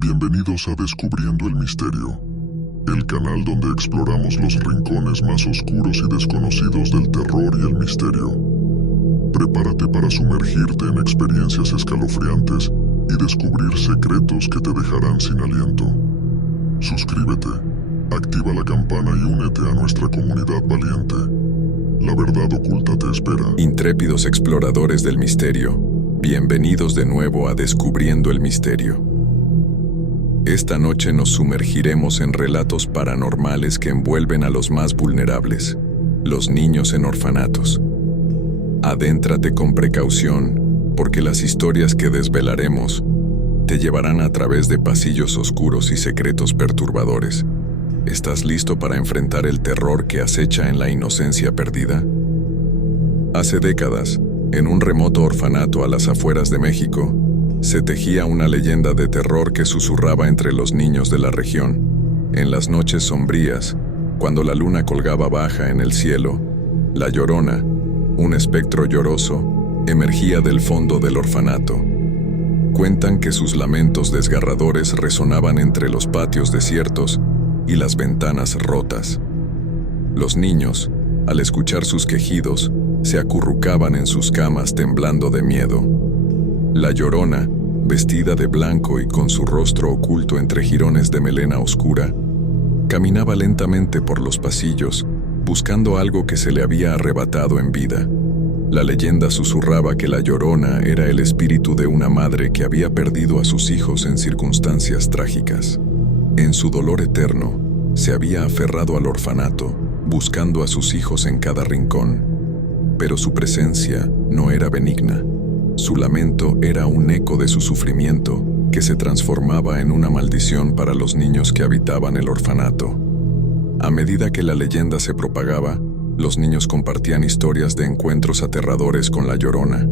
Bienvenidos a Descubriendo el Misterio, el canal donde exploramos los rincones más oscuros y desconocidos del terror y el misterio. Prepárate para sumergirte en experiencias escalofriantes y descubrir secretos que te dejarán sin aliento. Suscríbete, activa la campana y únete a nuestra comunidad valiente. La verdad oculta te espera. Intrépidos exploradores del misterio, bienvenidos de nuevo a Descubriendo el Misterio. Esta noche nos sumergiremos en relatos paranormales que envuelven a los más vulnerables, los niños en orfanatos. Adéntrate con precaución, porque las historias que desvelaremos te llevarán a través de pasillos oscuros y secretos perturbadores. ¿Estás listo para enfrentar el terror que acecha en la inocencia perdida? Hace décadas, en un remoto orfanato a las afueras de México, se tejía una leyenda de terror que susurraba entre los niños de la región. En las noches sombrías, cuando la luna colgaba baja en el cielo, la Llorona, un espectro lloroso, emergía del fondo del orfanato. Cuentan que sus lamentos desgarradores resonaban entre los patios desiertos y las ventanas rotas. Los niños, al escuchar sus quejidos, se acurrucaban en sus camas temblando de miedo. La Llorona, vestida de blanco y con su rostro oculto entre jirones de melena oscura, caminaba lentamente por los pasillos, buscando algo que se le había arrebatado en vida. La leyenda susurraba que la Llorona era el espíritu de una madre que había perdido a sus hijos en circunstancias trágicas. En su dolor eterno, se había aferrado al orfanato, buscando a sus hijos en cada rincón. Pero su presencia no era benigna. Su lamento era un eco de su sufrimiento que se transformaba en una maldición para los niños que habitaban el orfanato. A medida que la leyenda se propagaba, los niños compartían historias de encuentros aterradores con la Llorona.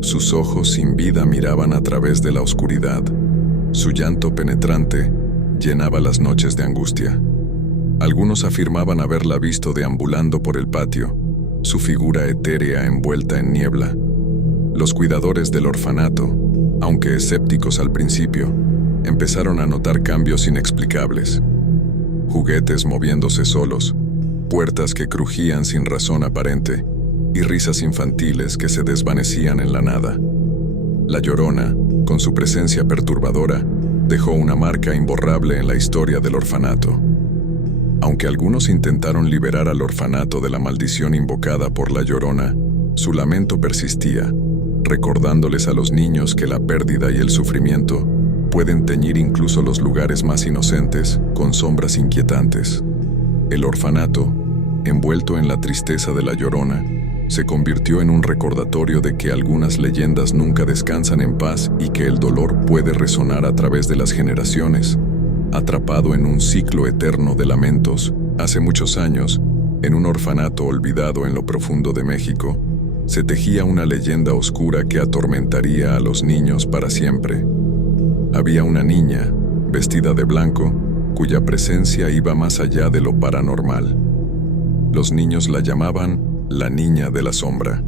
Sus ojos sin vida miraban a través de la oscuridad. Su llanto penetrante llenaba las noches de angustia. Algunos afirmaban haberla visto deambulando por el patio, su figura etérea envuelta en niebla. Los cuidadores del orfanato, aunque escépticos al principio, empezaron a notar cambios inexplicables. Juguetes moviéndose solos, puertas que crujían sin razón aparente, y risas infantiles que se desvanecían en la nada. La Llorona, con su presencia perturbadora, dejó una marca imborrable en la historia del orfanato. Aunque algunos intentaron liberar al orfanato de la maldición invocada por la Llorona, su lamento persistía, recordándoles a los niños que la pérdida y el sufrimiento pueden teñir incluso los lugares más inocentes con sombras inquietantes. El orfanato, envuelto en la tristeza de la Llorona, se convirtió en un recordatorio de que algunas leyendas nunca descansan en paz y que el dolor puede resonar a través de las generaciones. Atrapado en un ciclo eterno de lamentos, hace muchos años, en un orfanato olvidado en lo profundo de México, se tejía una leyenda oscura que atormentaría a los niños para siempre. Había una niña, vestida de blanco, cuya presencia iba más allá de lo paranormal. Los niños la llamaban la Niña de la Sombra.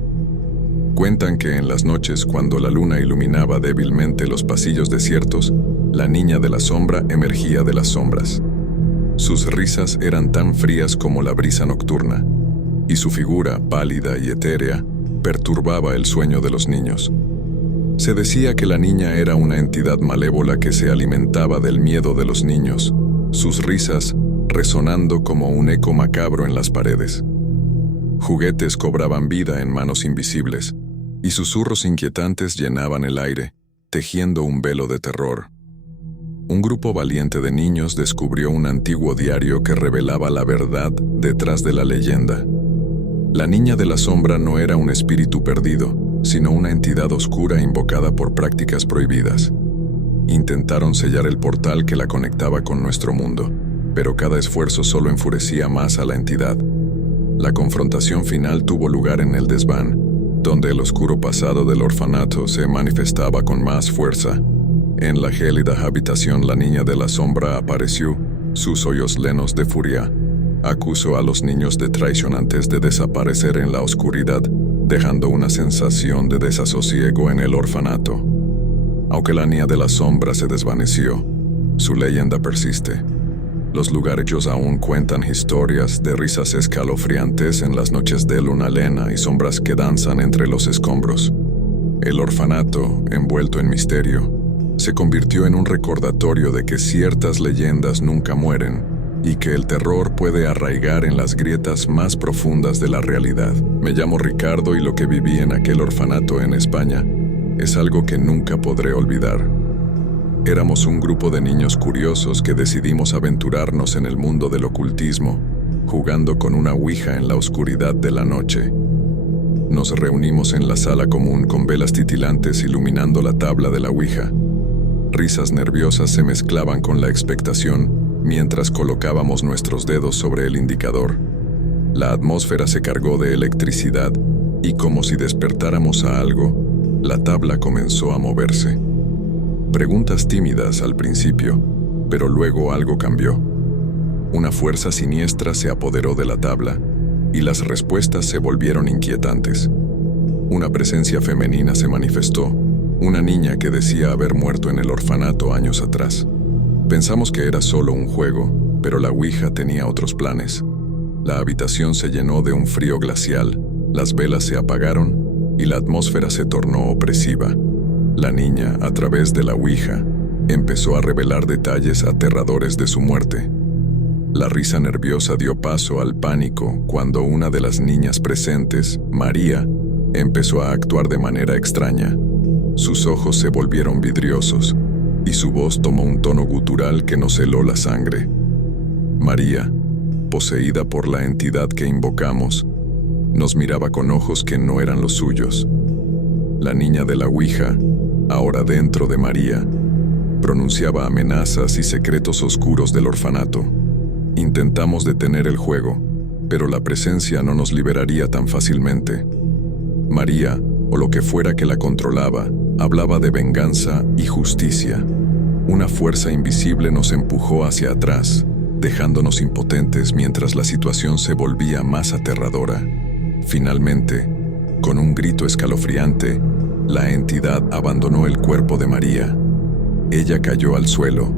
Cuentan que en las noches, cuando la luna iluminaba débilmente los pasillos desiertos, la Niña de la Sombra emergía de las sombras. Sus risas eran tan frías como la brisa nocturna, y su figura, pálida y etérea, perturbaba el sueño de los niños. Se decía que la niña era una entidad malévola que se alimentaba del miedo de los niños, sus risas resonando como un eco macabro en las paredes. Juguetes cobraban vida en manos invisibles, y susurros inquietantes llenaban el aire, tejiendo un velo de terror. Un grupo valiente de niños descubrió un antiguo diario que revelaba la verdad detrás de la leyenda. La Niña de la Sombra no era un espíritu perdido, sino una entidad oscura invocada por prácticas prohibidas. Intentaron sellar el portal que la conectaba con nuestro mundo, pero cada esfuerzo solo enfurecía más a la entidad. La confrontación final tuvo lugar en el desván, donde el oscuro pasado del orfanato se manifestaba con más fuerza. En la gélida habitación la Niña de la Sombra apareció, sus ojos llenos de furia. Acusó a los niños de traición antes de desaparecer en la oscuridad, dejando una sensación de desasosiego en el orfanato. Aunque la niña de la sombra se desvaneció, su leyenda persiste. Los lugareños aún cuentan historias de risas escalofriantes en las noches de luna llena y sombras que danzan entre los escombros. El orfanato, envuelto en misterio, se convirtió en un recordatorio de que ciertas leyendas nunca mueren y que el terror puede arraigar en las grietas más profundas de la realidad. Me llamo Ricardo y lo que viví en aquel orfanato en España es algo que nunca podré olvidar. Éramos un grupo de niños curiosos que decidimos aventurarnos en el mundo del ocultismo, jugando con una ouija en la oscuridad de la noche. Nos reunimos en la sala común con velas titilantes iluminando la tabla de la ouija. Risas nerviosas se mezclaban con la expectación mientras colocábamos nuestros dedos sobre el indicador. La atmósfera se cargó de electricidad y, como si despertáramos a algo, la tabla comenzó a moverse. Preguntas tímidas al principio, pero luego algo cambió. Una fuerza siniestra se apoderó de la tabla y las respuestas se volvieron inquietantes. Una presencia femenina se manifestó, una niña que decía haber muerto en el orfanato años atrás. Pensamos que era solo un juego, pero la ouija tenía otros planes. La habitación se llenó de un frío glacial, las velas se apagaron y la atmósfera se tornó opresiva. La niña, a través de la ouija, empezó a revelar detalles aterradores de su muerte. La risa nerviosa dio paso al pánico cuando una de las niñas presentes, María, empezó a actuar de manera extraña. Sus ojos se volvieron vidriosos y su voz tomó un tono gutural que nos heló la sangre. María, poseída por la entidad que invocamos, nos miraba con ojos que no eran los suyos. La niña de la ouija, ahora dentro de María, pronunciaba amenazas y secretos oscuros del orfanato. Intentamos detener el juego, pero la presencia no nos liberaría tan fácilmente. María, o lo que fuera que la controlaba, hablaba de venganza y justicia. Una fuerza invisible nos empujó hacia atrás, dejándonos impotentes mientras la situación se volvía más aterradora. Finalmente, con un grito escalofriante, la entidad abandonó el cuerpo de María. Ella cayó al suelo,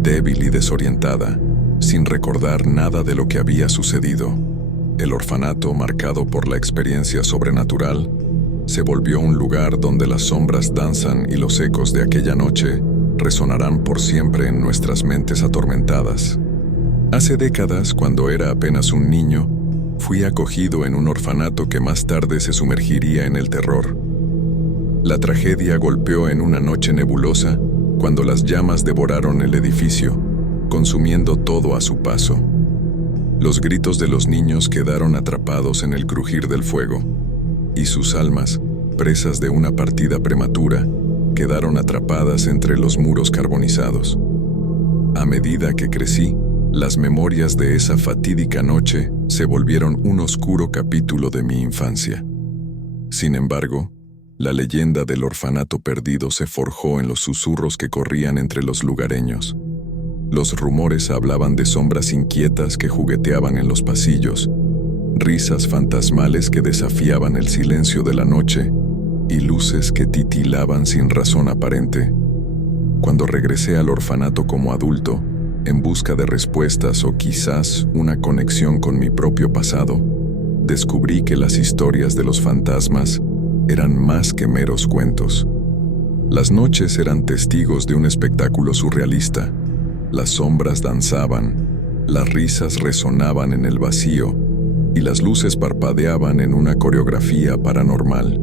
débil y desorientada, sin recordar nada de lo que había sucedido. El orfanato, marcado por la experiencia sobrenatural, se volvió un lugar donde las sombras danzan y los ecos de aquella noche resonarán por siempre en nuestras mentes atormentadas. Hace décadas, cuando era apenas un niño, fui acogido en un orfanato que más tarde se sumergiría en el terror. La tragedia golpeó en una noche nebulosa cuando las llamas devoraron el edificio, consumiendo todo a su paso. Los gritos de los niños quedaron atrapados en el crujir del fuego, y sus almas, presas de una partida prematura, quedaron atrapadas entre los muros carbonizados. A medida que crecí, las memorias de esa fatídica noche se volvieron un oscuro capítulo de mi infancia. Sin embargo, la leyenda del orfanato perdido se forjó en los susurros que corrían entre los lugareños. Los rumores hablaban de sombras inquietas que jugueteaban en los pasillos, risas fantasmales que desafiaban el silencio de la noche y luces que titilaban sin razón aparente. Cuando regresé al orfanato como adulto, en busca de respuestas o quizás una conexión con mi propio pasado, descubrí que las historias de los fantasmas eran más que meros cuentos. Las noches eran testigos de un espectáculo surrealista. Las sombras danzaban, las risas resonaban en el vacío y las luces parpadeaban en una coreografía paranormal.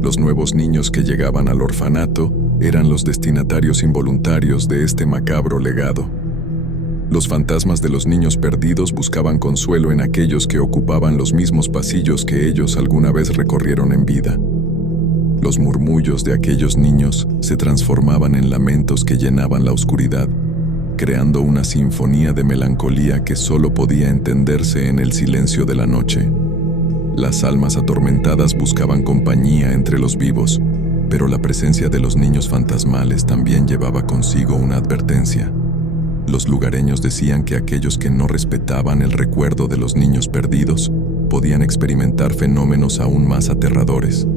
Los nuevos niños que llegaban al orfanato eran los destinatarios involuntarios de este macabro legado. Los fantasmas de los niños perdidos buscaban consuelo en aquellos que ocupaban los mismos pasillos que ellos alguna vez recorrieron en vida. Los murmullos de aquellos niños se transformaban en lamentos que llenaban la oscuridad, creando una sinfonía de melancolía que solo podía entenderse en el silencio de la noche. Las almas atormentadas buscaban compañía entre los vivos, pero la presencia de los niños fantasmales también llevaba consigo una advertencia. Los lugareños decían que aquellos que no respetaban el recuerdo de los niños perdidos podían experimentar fenómenos aún más aterradores.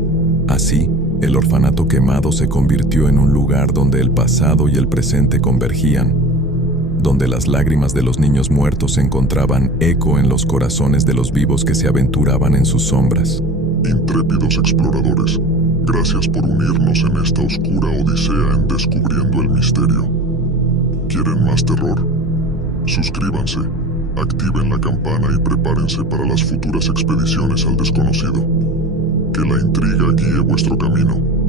Así, El orfanato quemado se convirtió en un lugar donde el pasado y el presente convergían, donde las lágrimas de los niños muertos encontraban eco en los corazones de los vivos que se aventuraban en sus sombras. Intrépidos exploradores, gracias por unirnos en esta oscura odisea en Descubriendo el Misterio. ¿Quieren más terror? Suscríbanse, activen la campana y prepárense para las futuras expediciones al desconocido. Que la intriga guíe vuestro camino.